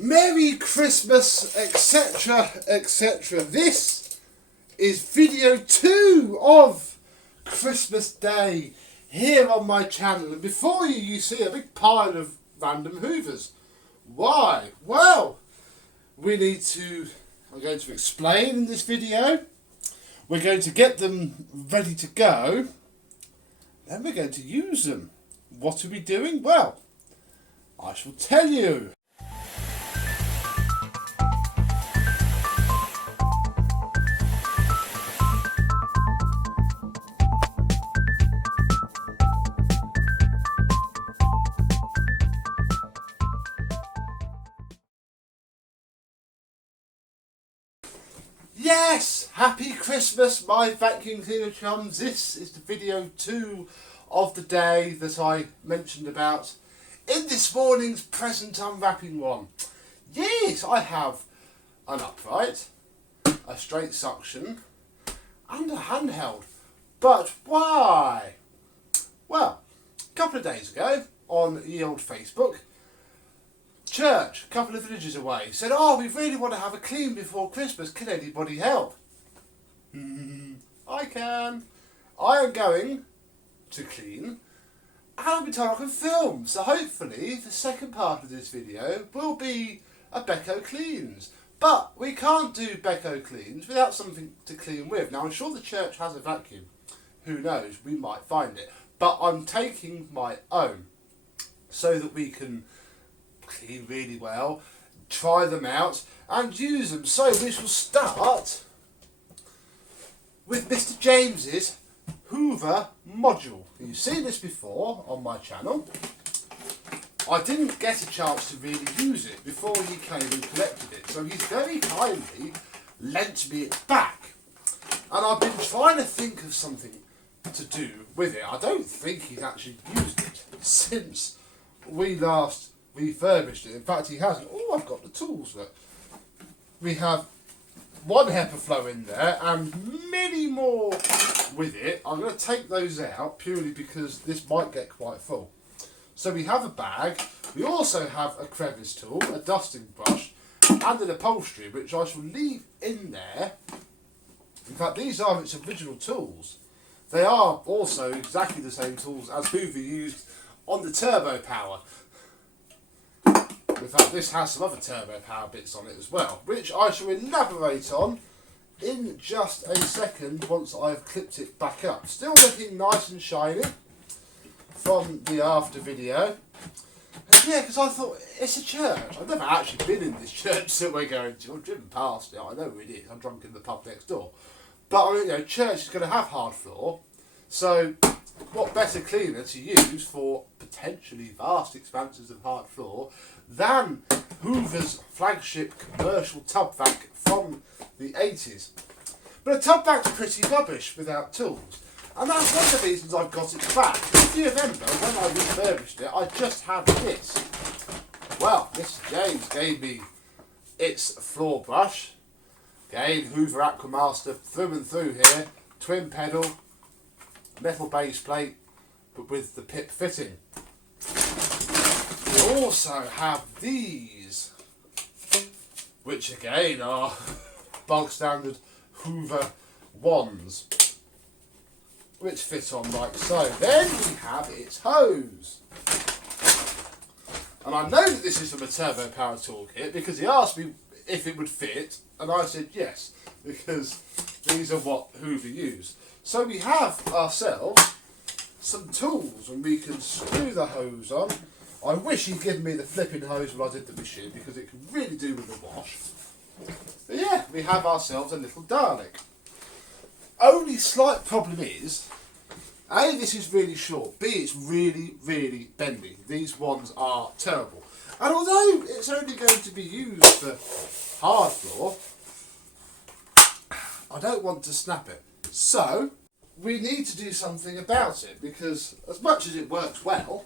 Merry Christmas, etc, etc. This is video 2 of Christmas Day here on my channel, and before you see a big pile of random hoovers. Why? Well, I'm going to explain in this video. We're going to get them ready to go, then we're going to use them. What are we doing? Well, I shall tell you. Yes! Happy Christmas, my vacuum cleaner chums. This is the video 2 of the day that I mentioned about in this morning's present unwrapping one. Yes, I have an upright, a straight suction and a handheld. But why? Well, a couple of days ago on ye old Facebook, church, a couple of villages away, said, "Oh, we really want to have a clean before Christmas. Can anybody help?" I can. I am going to clean, and I've been told I can film. So hopefully the second part of this video will be a Beko cleans. But we can't do Beko cleans without something to clean with. Now I'm sure the church has a vacuum. Who knows? We might find it. But I'm taking my own so that we can clean really well, try them out and use them. So we shall start with Mr. James's Hoover module. You've seen this before on my channel. I didn't get a chance to really use it before he came and collected it, so he's very kindly lent me it back, and I've been trying to think of something to do with it. I don't think he's actually used it since we last refurbished it. In fact, he hasn't. Oh, I've got the tools. Look, we have one HEPA flow in there and many more with it. I'm going to take those out purely because this might get quite full. So we have a bag. We also have a crevice tool, a dusting brush and an upholstery, which I shall leave in there. In fact, these are its original tools. They are also exactly the same tools as Hoover used on the turbo power. In fact, this has some other turbo power bits on it as well, which I shall elaborate on in just a second once I've clipped it back up. Still looking nice and shiny from the after video. And yeah, because I thought, it's a church. I've never actually been in this church that we're going to. I've driven past it. I know where it is. I'm drunk in the pub next door. But, you know, church is going to have hard floor. So what better cleaner to use for potentially vast expanses of hard floor than Hoover's flagship commercial tub vac from the 80s. But a tub vac's pretty rubbish without tools, and that's one of the reasons I've got it back. If you remember, when I refurbished it, I just had this. Well, Mr. James gave me its floor brush. Again, Hoover Aquamaster through and through here, twin pedal, metal base plate, but with the pip fitting. We also have these, which again are bog standard Hoover wands, which fit on like so. Then we have its hose. And I know that this is from a turbo power toolkit because he asked me if it would fit, and I said yes, because these are what Hoover used. So we have ourselves some tools and we can screw the hose on. I wish he'd given me the flipping hose when I did the machine because it can really do with the wash. But yeah, we have ourselves a little Dalek. Only slight problem is, A, this is really short, B, it's really, really bendy. These ones are terrible. And although it's only going to be used for hard floor, I don't want to snap it. So we need to do something about it, because as much as it works well,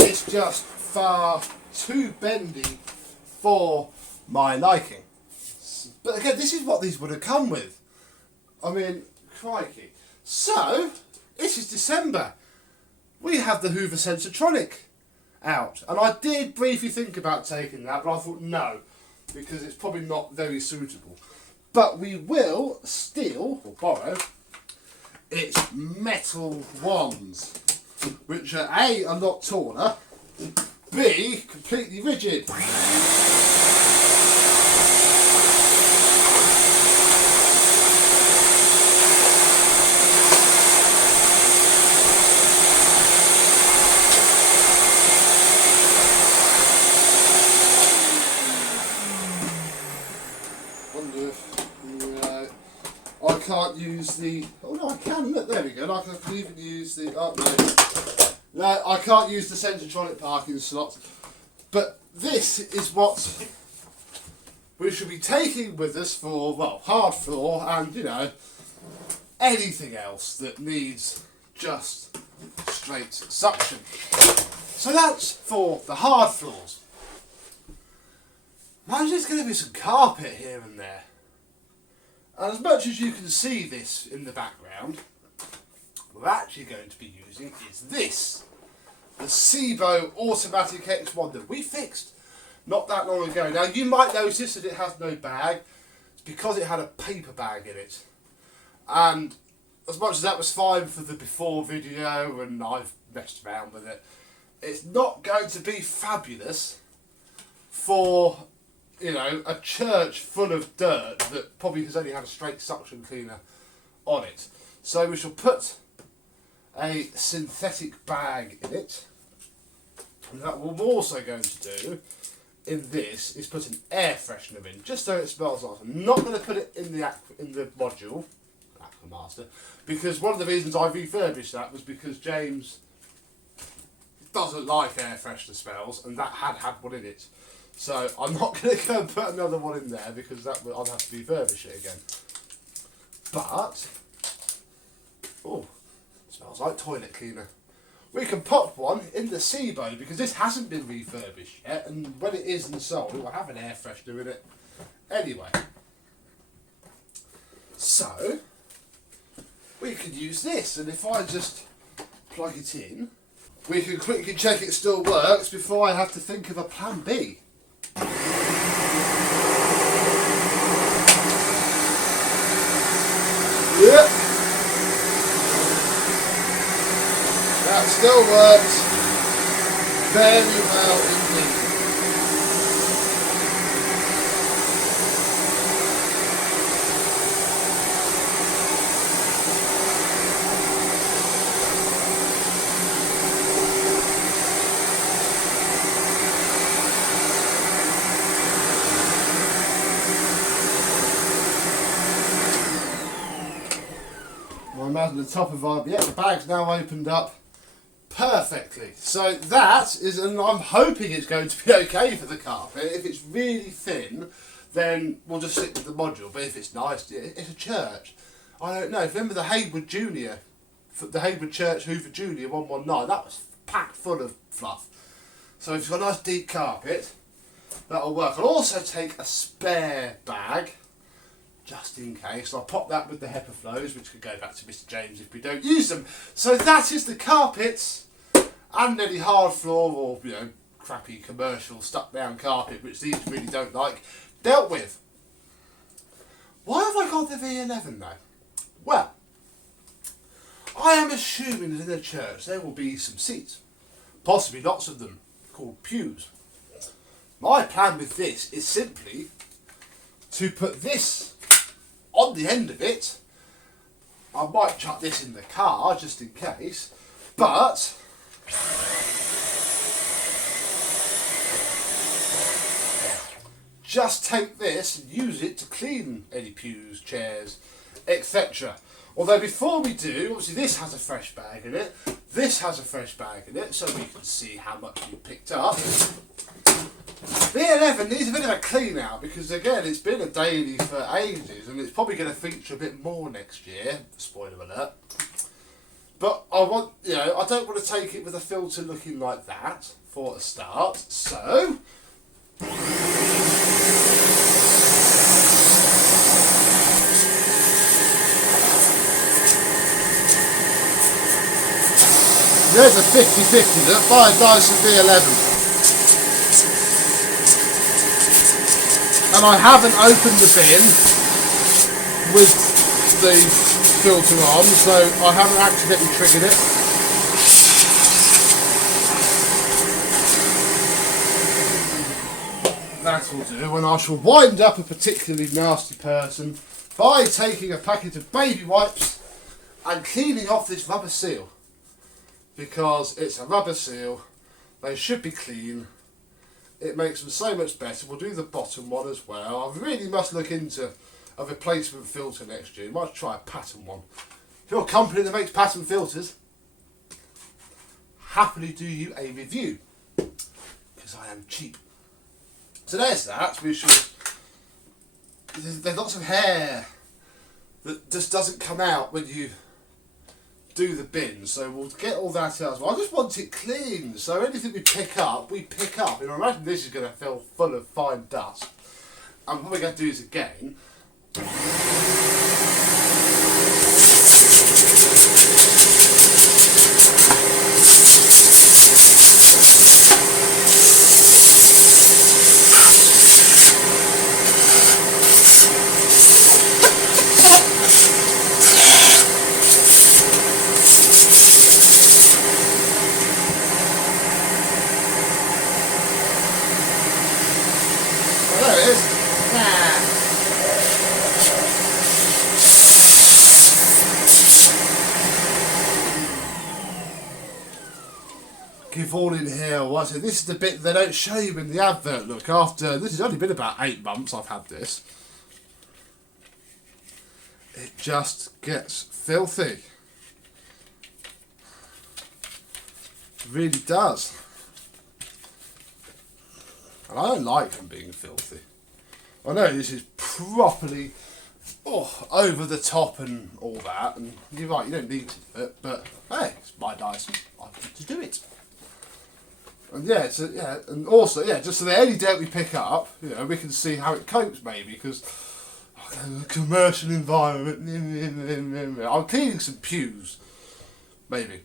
it's just far too bendy for my liking. But again, this is what these would have come with. I mean, crikey. So, this is December. We have the Hoover Sensortronic out. And I did briefly think about taking that, but I thought no, because it's probably not very suitable. But we will steal, or borrow, its metal wands, which are A, are not taller, B, completely rigid. I can't use the... Oh no, I can. Look, there we go. I can even use the... Oh no. No, I can't use the Sensortronic parking slots. But this is what we should be taking with us for, well, hard floor and, you know, anything else that needs just straight suction. So that's for the hard floors. Imagine there's going to be some carpet here and there. And as much as you can see this in the background, we're actually going to be using is this. The Sebo Automatic X1 that we fixed not that long ago. Now you might notice that it has no bag. It's because it had a paper bag in it. And as much as that was fine for the before video and I've messed around with it, it's not going to be fabulous for, you know, a church full of dirt that probably has only had a straight suction cleaner on it. So we shall put a synthetic bag in it. And that what we're also going to do in this is put an air freshener in, just so it smells nice. I'm not going to put it in the module, Aquamaster, because one of the reasons I refurbished that was because James doesn't like air freshener smells, and that had one in it. So I'm not going to go and put another one in there because that I'd have to refurbish it again. But, oh, smells like toilet cleaner. We can pop one in the Sebo because this hasn't been refurbished yet, and when it is and sold, it will have an air freshener in it anyway. So, we could use this, and if I just plug it in, we can quickly check it still works before I have to think of a plan B. Yep. That still works very well indeed. I imagine the top of our, yeah, the bag's now opened up perfectly. So that is, and I'm hoping it's going to be okay for the carpet. If it's really thin, then we'll just stick with the module. But if it's nice, it's a church. I don't know. If you remember the Haywood Junior, the Haywood Church Hoover Junior 119, that was packed full of fluff. So if you've got a nice deep carpet, that'll work. I'll also take a spare bag, just in case. I'll pop that with the HEPA flows, which could go back to Mr. James if we don't use them. So that is the carpets and any hard floor or, you know, crappy commercial stuck down carpet, which these really don't like, dealt with. Why have I got the V11 though? Well, I am assuming that in the church there will be some seats, possibly lots of them, called pews. My plan with this is simply to put this on the end of it. I might chuck this in the car just in case, but just take this and use it to clean any pews, chairs, etc. Although before we do, obviously this has a fresh bag in it, this has a fresh bag in it, so we can see how much you picked up. The 11 needs a bit of a clean out because again it's been a daily for ages and it's probably going to feature a bit more next year, spoiler alert. But I want, you know, I don't want to take it with a filter looking like that for a start, so There's a 50-50 look by a Dyson V11. And I haven't opened the bin with the filter on, so I haven't accidentally triggered it. That will do, and I shall wind up a particularly nasty person by taking a packet of baby wipes and cleaning off this rubber seal. Because it's a rubber seal, they should be clean. It makes them so much better. We'll do the bottom one as well. I really must look into a replacement filter next year. Might try a pattern one. If you're a company that makes pattern filters, happily do you a review, because I am cheap. So there's that. There's lots of hair that just doesn't come out when you do the bin, so we'll get all that out as well. I just want it clean, so anything we pick up. And I imagine this is going to feel full of fine dust. And what we're going to do is again. There it is. Give all in here. What's it? This is the bit they don't show you in the advert. Look, after this has only been about 8 months I've had this. It just gets filthy. It really does. And I don't like them being filthy. I know this is properly over the top and all that, and you're right, you don't need to do it, but hey, it's my Dyson, I get to do it. And yeah, so yeah, and also yeah, just so that any dirt we pick up, you know, we can see how it copes maybe, because commercial environment. I'm cleaning some pews, maybe.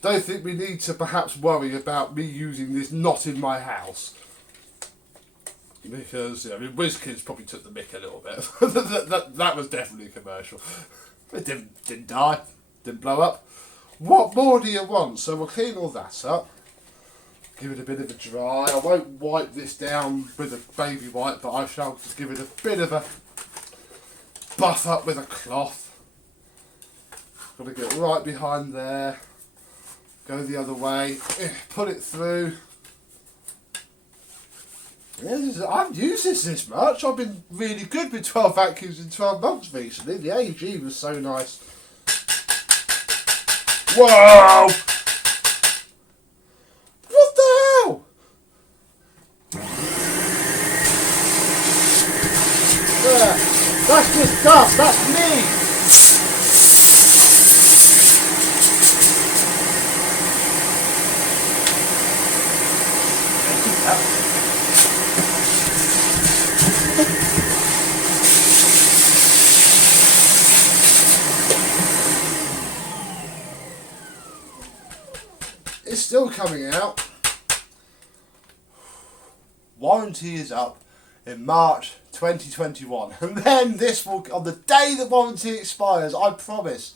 Don't think we need to perhaps worry about me using this not in my house. Because, I mean, WizKids probably took the mick a little bit. that was definitely commercial. It didn't die, didn't blow up. What more do you want? So we'll clean all that up. Give it a bit of a dry. I won't wipe this down with a baby wipe, but I shall just give it a bit of a buff up with a cloth. Got to get right behind there. Go the other way, put it through. Yeah, I haven't used this much. I've been really good with 12 vacuums in 12 months recently. The AG was so nice. Whoa! What the hell? There. That's just dust, that's me! It's still coming out. Warranty is up in March 2021, and then this will, on the day the warranty expires, I promise,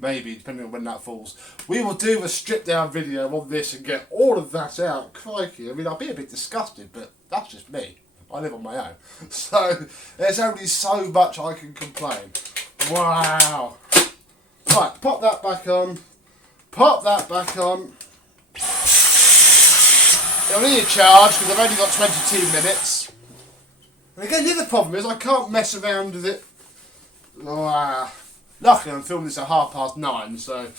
maybe depending on when that falls, we will do a stripped down video on this and get all of that out. Crikey, I mean, I'll be a bit disgusted, but that's just me. I live on my own, so there's only so much I can complain. Wow. Right, pop that back on. Pop that back on. It'll need a charge because I've only got 22 minutes. And again, the other problem is I can't mess around with it. Luckily, I'm filming this at 9:30, so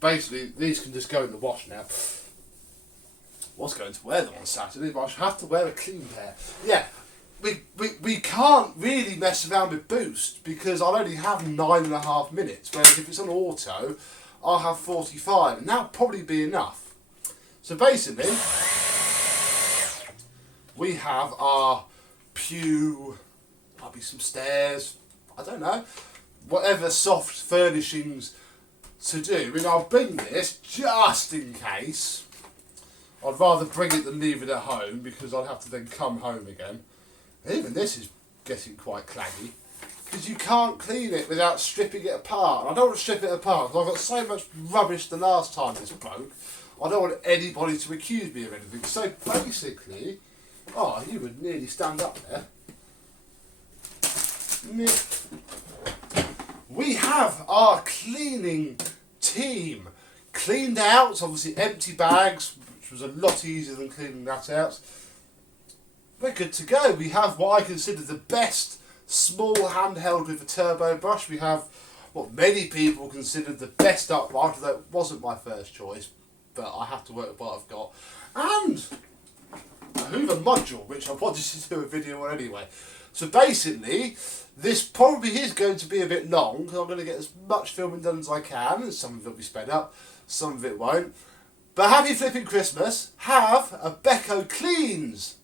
basically these can just go in the wash now. I was going to wear them on Saturday, but I should have to wear a clean pair. Yeah, we can't really mess around with boost because I'll only have 9.5 minutes, whereas if it's on auto, I'll have 45, and that'll probably be enough. So basically, we have our pew, probably some stairs, I don't know, whatever soft furnishings to do. I mean, I'll bring this just in case. I'd rather bring it than leave it at home because I'd have to then come home again. Even this is getting quite claggy because you can't clean it without stripping it apart. I don't want to strip it apart because I've got so much rubbish the last time this broke. I don't want anybody to accuse me of anything. So basically, oh, you would nearly stand up there. We have our cleaning team cleaned out, obviously empty bags, which was a lot easier than cleaning that out. We're good to go. We have what I consider the best small handheld with a turbo brush. We have what many people consider the best upright, although it wasn't my first choice, but I have to work with what I've got. And a Hoover module, which I wanted to do a video on anyway. So basically, this probably is going to be a bit long, because I'm going to get as much filming done as I can, and some of it will be sped up, some of it won't. But happy flipping Christmas, have a Beko Cleans!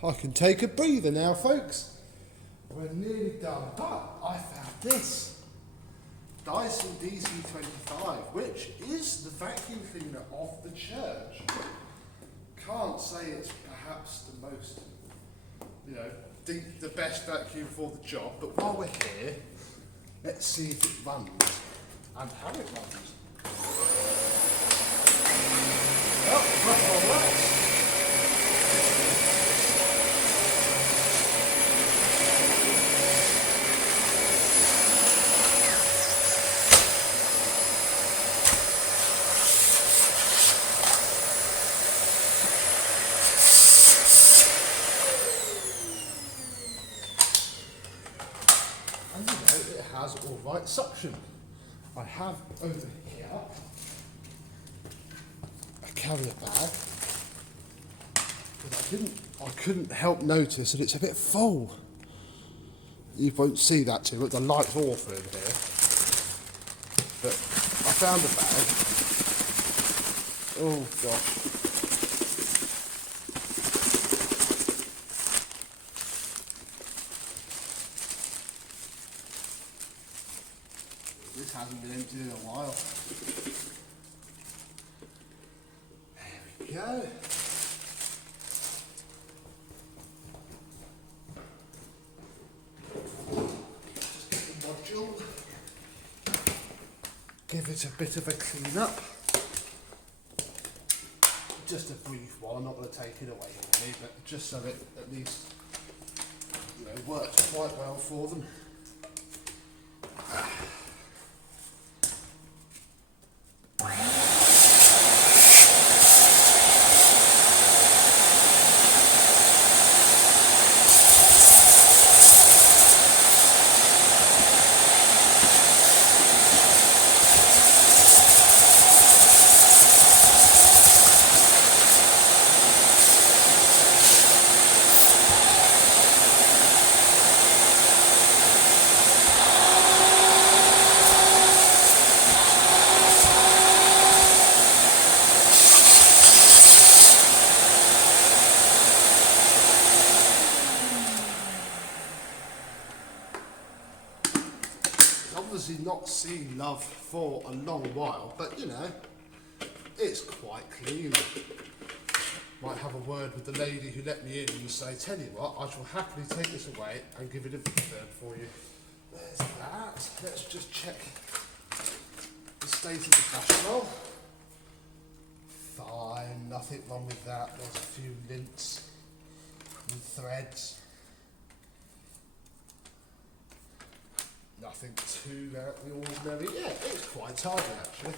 I can take a breather now, folks. We're nearly done, but I found this. Dyson DC25, which is the vacuum cleaner of the church. Can't say it's perhaps the most, the best vacuum for the job, but while we're here, let's see if it runs and how it runs. Well, that's all right. It has all right suction. I have over here a carrier bag, but I couldn't help notice that it's a bit full. You won't see that too much, the light's awful in here. But I found a bag. Oh gosh. This hasn't been emptied in a while. There we go. Just get the module. Give it a bit of a clean up. Just a brief one. I'm not going to take it away with me, but just so it at least works quite well for them. Obviously not seen love for a long while, but it's quite clean. Might have a word with the lady who let me in and say, tell you what, I shall happily take this away and give it a refurb for you. There's that. Let's just check the state of the brush roll. Fine, nothing wrong with that. There's a few lints and threads. Nothing too out of the ordinary. Yeah, it's quite tidy actually.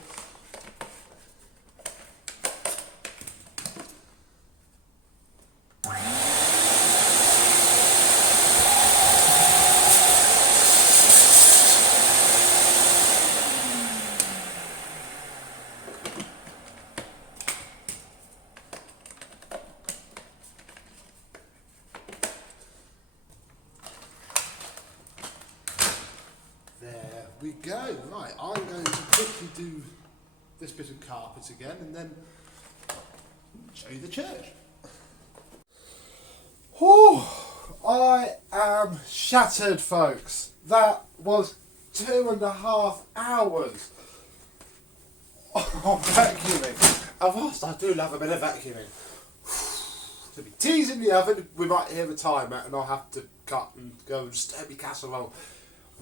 We go. Right, I'm going to quickly do this bit of carpet again and then show you the church. Whew, I am shattered, folks. That was 2.5 hours of vacuuming. And whilst I do love a bit of vacuuming, to be teas in the oven, we might hear a timer and I'll have to cut and go and stir my casserole.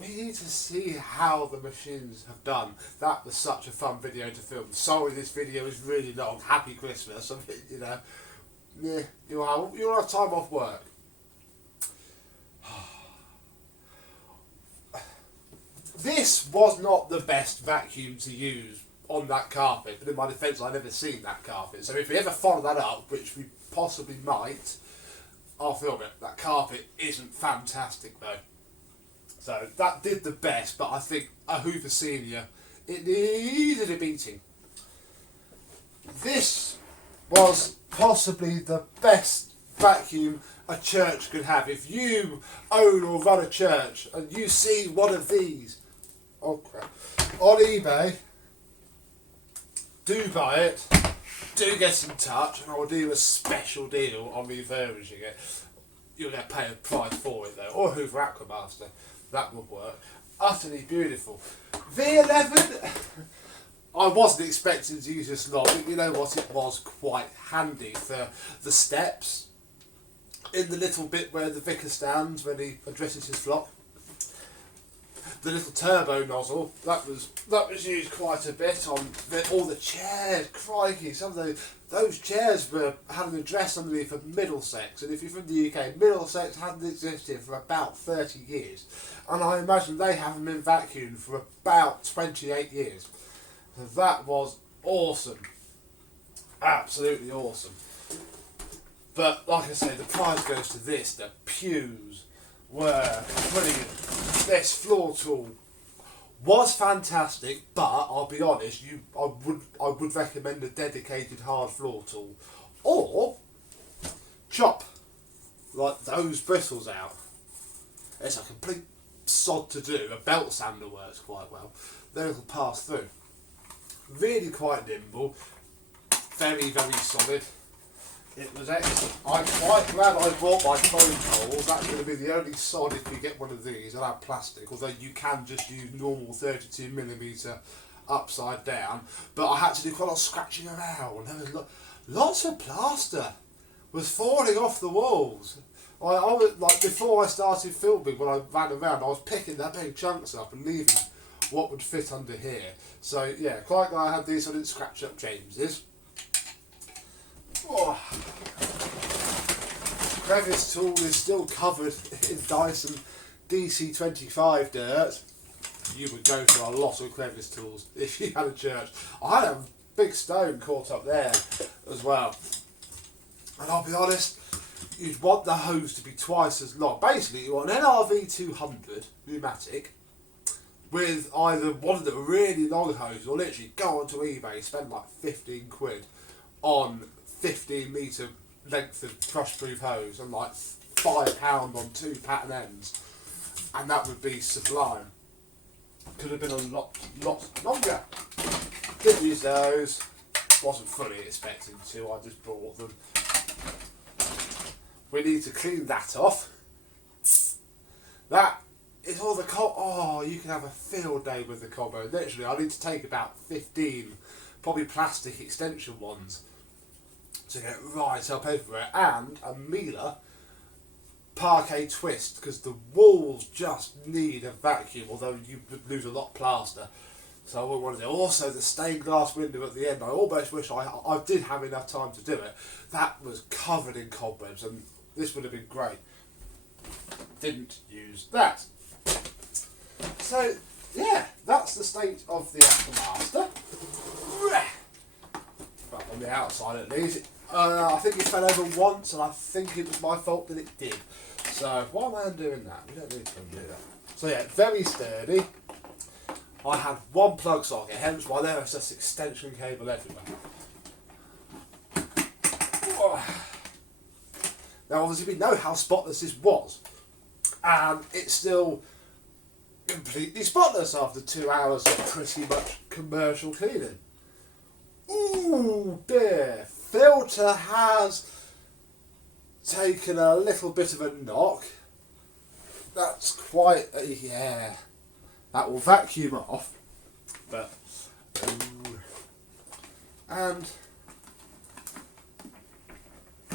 We need to see how the machines have done. That was such a fun video to film. Sorry this video is really long. Happy Christmas. I mean, yeah, you'll have time off work. This was not the best vacuum to use on that carpet, but in my defence I've never seen that carpet. So if we ever follow that up, which we possibly might, I'll film it. That carpet isn't fantastic though. So that did the best, but I think a Hoover Senior, it needed a beating. This was possibly the best vacuum a church could have. If you own or run a church and you see one of these on eBay, do buy it, do get in touch and I'll do a special deal on refurbishing it. you're going to pay a price for it though, or Hoover Aquamaster, that would work. Utterly beautiful. V11, I wasn't expecting to use this lot, but you know what, it was quite handy for the steps in the little bit where the vicar stands when he addresses his flock. The little turbo nozzle, that was used quite a bit on all the chairs. Crikey, some of those chairs had an address underneath for Middlesex, and if you're from the UK, Middlesex hadn't existed for about 30 years, and I imagine they haven't been vacuumed for about 28 years. So that was awesome, absolutely awesome. But like I say, the prize goes to this. The pews were brilliant. This floor tool was fantastic, but I'll be honest, I would recommend a dedicated hard floor tool, or chop like those bristles out. It's a complete sod to do. A belt sander works quite well. Those will pass through. Really quite nimble, very solid. It was excellent. I'm quite glad I bought my phone holes. That's going to be the only sod if you get one of these. I'll have plastic, although you can just use normal 32mm upside down. But I had to do quite a lot of scratching around. There was lots of plaster was falling off the walls. I was like, before I started filming, when I ran around, I was picking that big chunks up and leaving what would fit under here. So yeah, quite glad I had these so I didn't scratch up James's. Oh. Crevice tool is still covered in Dyson DC25 dirt. You would go for a lot of crevice tools if you had a church. I had a big stone caught up there as well. And I'll be honest, you'd want the hose to be twice as long. Basically, you want an NRV 200 pneumatic with either one of the really long hoses, or literally go onto eBay, spend like 15 quid on 15-metre length of crush-proof hose and like £5 on 2 pattern ends, and that would be sublime. Could have been a lot longer. Didn't use those, wasn't fully expecting to, I just bought them. We need to clean that off. That is all the oh, you can have a field day with the combo. Literally, I need to take about 15, probably plastic extension ones, to get right up everywhere, and a Miele parquet twist, because the walls just need a vacuum, although you would lose a lot of plaster, so I wouldn't want to do. Also, the stained glass window at the end, I almost wish I did have enough time to do it. That was covered in cobwebs, and this would have been great. Didn't use that. So yeah, that's the state of the Aquamaster. Well, on the outside at least. I think it fell over once, and I think it was my fault that it did. So why am I undoing that? We don't need to undo that. So yeah, very sturdy. I had one plug socket, hence why there was just extension cable everywhere. Now obviously we know how spotless this was, and it's still completely spotless after 2 hours of pretty much commercial cleaning. Ooh dear, filter has taken a little bit of a knock. That's quite yeah. That will vacuum off, but and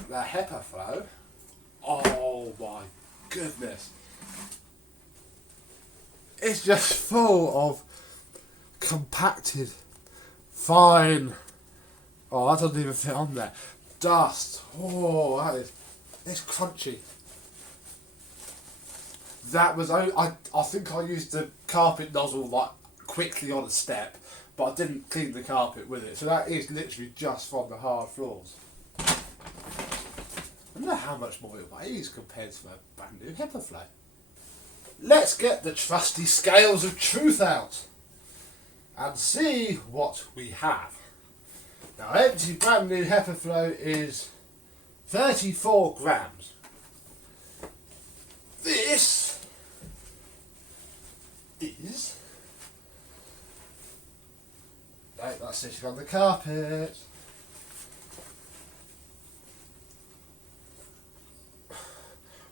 the HEPA flow. Oh my goodness! It's just full of compacted, fine. Oh, that doesn't even fit on there. Dust. Oh, it's crunchy. That was I think I used the carpet nozzle like quickly on a step, but I didn't clean the carpet with it. So that is literally just from the hard floors. I wonder how much more it weighs compared to a brand new HEPA flow. Let's get the trusty scales of truth out and see what we have. Now, empty brand new HEPA flow is 34 grams. This is... Right, that's sitting on the carpet.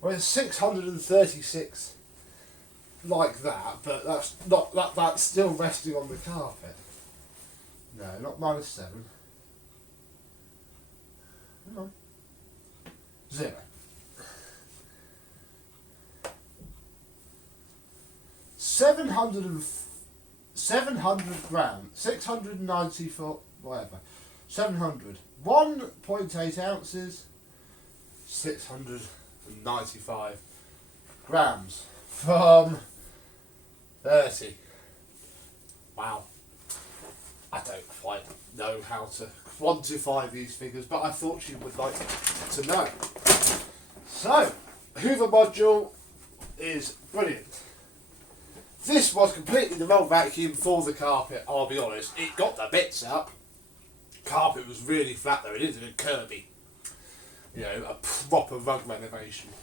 Well, it's 636 like that, but that's not that's still resting on the carpet. No, not -7. Come on. 0. 700 grams, 694, whatever, 700, 1.8 ounces, 695 grams from 30. Wow. I don't quite know how to quantify these figures, but I thought you would like to know. So, Hoover module is brilliant. This was completely the wrong vacuum for the carpet, I'll be honest. It got the bits up. Carpet was really flat though, it isn't a Kirby. You know, a proper rug renovation.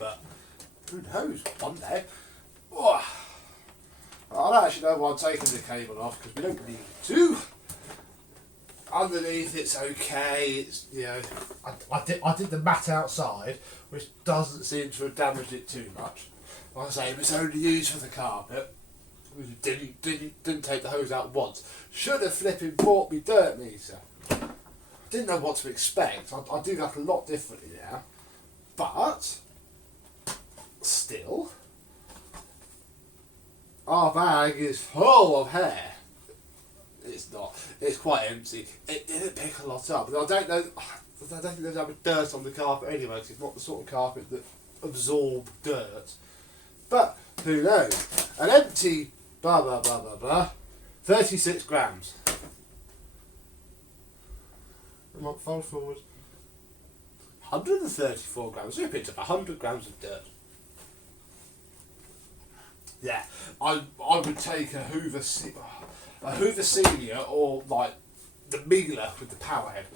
But, who knows, one day. Oh, I don't actually know why I'm taking the cable off, because we don't need to. Underneath it's okay, it's, you know, I did the mat outside, which doesn't seem to have damaged it too much. Like I say, it was only used for the carpet. We didn't take the hose out once. Should have flipping bought me dirt meter. Didn't know what to expect. I do that a lot differently now. But, still, our bag is full of hair. It's not. It's quite empty. It didn't pick a lot up. I don't know. I don't think there's that much dirt on the carpet anyway, because it's not the sort of carpet that absorbs dirt. But who knows? An empty blah blah blah blah blah. 36 grams. Come on, fold forward. 134 grams. So we picked up 100 grams of dirt. Yeah, I would take a Hoover Senior, or like the Miele with the power head.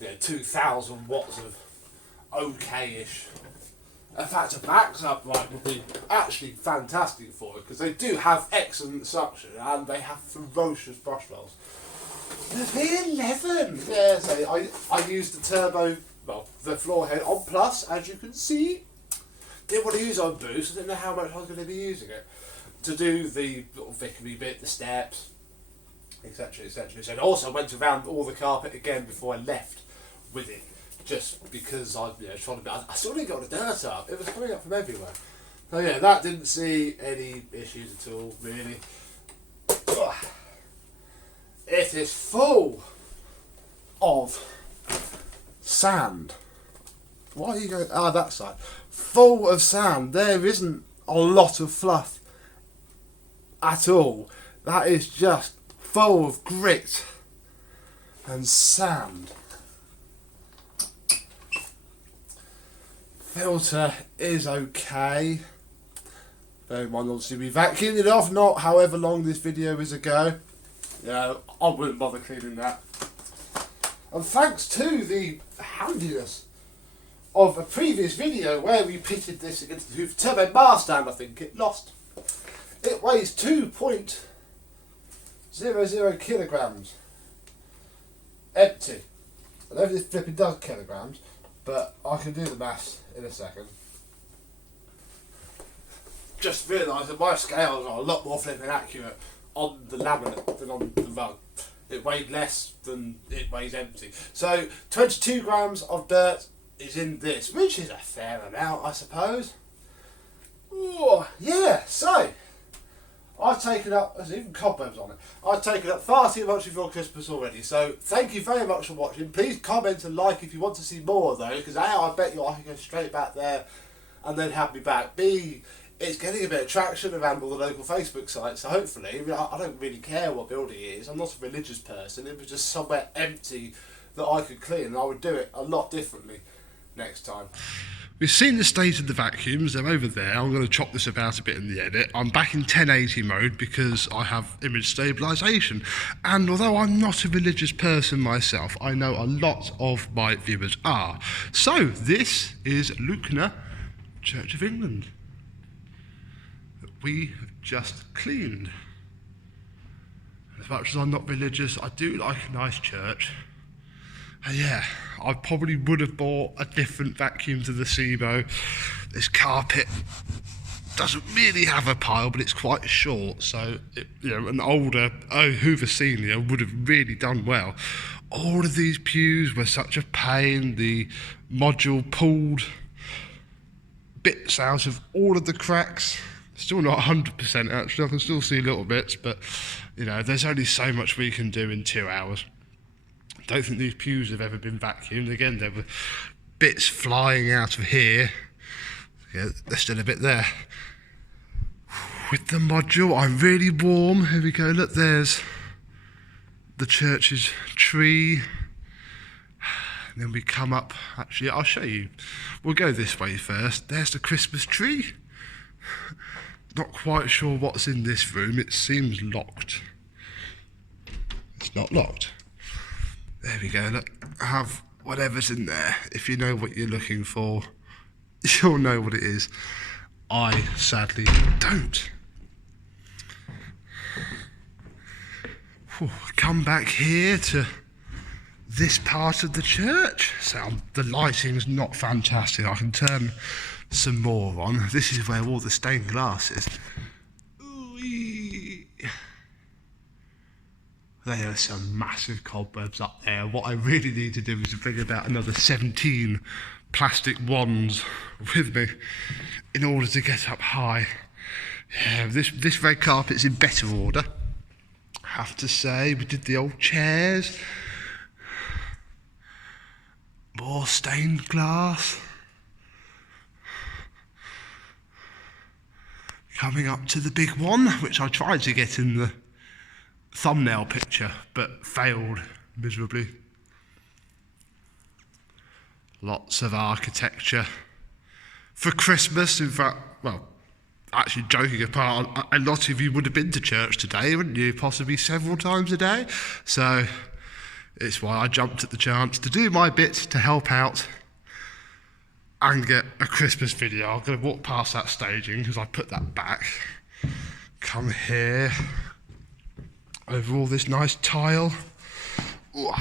You know, 2,000 watts of okay-ish. In fact, a backs upright would be actually fantastic for it, because they do have excellent suction and they have ferocious brush rolls. The V11! Yeah, so I used the turbo, well, the floor head on plus, as you can see. Didn't want to use it on boost, I didn't know how much I was going to be using it. To do the little vickery bit, the steps, etc, etc. So I also went around all the carpet again before I left with it. Just because I trying to be, I still didn't get all the dirt up. It was coming up from everywhere. So yeah, that didn't see any issues at all, really. It is full of sand. Why are you going? Ah, that side. Full of sand. There isn't a lot of fluff at all. That is just full of grit and sand. Filter is okay. Bear in mind, obviously we vacuumed it off not however long this video is ago. Yeah, I wouldn't bother cleaning that. And thanks to the handiness of a previous video where we pitted this against the Hoover Turbo bar stand, I think it lost. It weighs 2.00 kilograms. Empty. I don't know if this flipping does kilograms, but I can do the maths in a second. Just realised that my scales are a lot more flipping accurate on the laminate than on the rug. It weighed less than it weighs empty. So 22 grams of dirt is in this, which is a fair amount, I suppose. Ooh, yeah, so I've taken up, there's even cobwebs on it, I've taken up far too much of your Christmas already, so thank you very much for watching. Please comment and like if you want to see more though, because A, I bet you I can go straight back there and then have me back. B, it's getting a bit of traction around all the local Facebook sites, so hopefully, I don't really care what building it is, I'm not a religious person, it was just somewhere empty that I could clean, and I would do it a lot differently next time. We've seen the state of the vacuums, they're over there. I'm going to chop this about a bit in the edit. I'm back in 1080 mode because I have image stabilisation. And although I'm not a religious person myself, I know a lot of my viewers are. So, this is Luckner, Church of England, that we have just cleaned. As much as I'm not religious, I do like a nice church. Yeah, I probably would have bought a different vacuum to the SEBO. This carpet doesn't really have a pile, but it's quite short, so an older Hoover Senior would have really done well. All of these pews were such a pain. The module pulled bits out of all of the cracks. Still not 100% actually, I can still see little bits, but there's only so much we can do in 2 hours. I don't think these pews have ever been vacuumed. Again, there were bits flying out of here. Yeah, there's still a bit there. With the module, I'm really warm. Here we go, look, there's the church's tree. And then we come up, actually, I'll show you. We'll go this way first. There's the Christmas tree. Not quite sure what's in this room. It seems locked. It's not locked. There we go, look, I have whatever's in there. If you know what you're looking for, you'll know what it is. I sadly don't. Come back here to this part of the church. So the lighting's not fantastic. I can turn some more on. This is where all the stained glass is. Ooh-wee. There are some massive cobwebs up there. What I really need to do is bring about another 17 plastic wands with me in order to get up high. Yeah, this red carpet's in better order, I have to say. We did the old chairs. More stained glass. Coming up to the big one, which I tried to get in the thumbnail picture, but failed miserably. Lots of architecture. For Christmas, in fact, well, actually joking apart, a lot of you would have been to church today, wouldn't you? Possibly several times a day. So it's why I jumped at the chance to do my bit to help out and get a Christmas video. I'm going to walk past that staging because I put that back. Come here. Over all this nice tile. Ooh.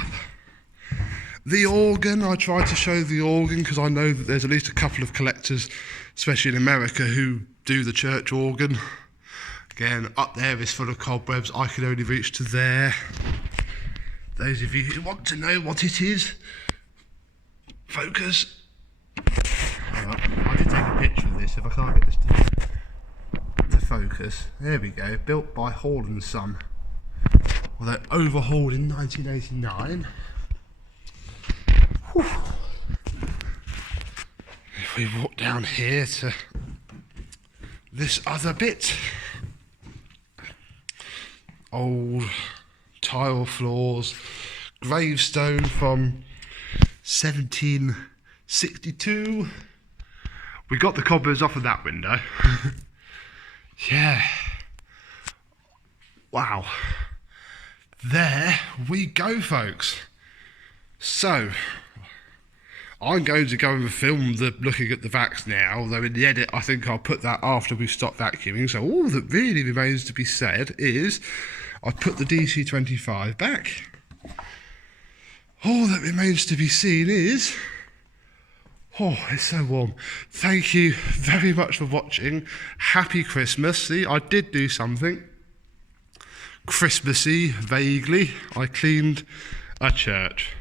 The organ, I tried to show the organ because I know that there's at least a couple of collectors, especially in America, who do the church organ. Again, up there is full of cobwebs. I can only reach to there. Those of you who want to know what it is, focus. I did take a picture of this if I can't get this to focus. There we go, built by Hall & Son. Although overhauled in 1989. Whew. If we walk down here to this other bit, old tile floors, gravestone from 1762. We got the cobwebs off of that window. Yeah. Wow. There we go, folks. So, I'm going to go and film the looking at the vacs now, although in the edit I think I'll put that after we've stopped vacuuming. So all that really remains to be said is I put the DC25 back. All that remains to be seen is... Oh, it's so warm. Thank you very much for watching. Happy Christmas. See, I did do something Christmassy, vaguely. I cleaned a church.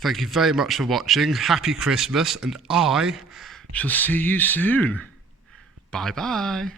Thank you very much for watching. Happy Christmas, and I shall see you soon. Bye-bye.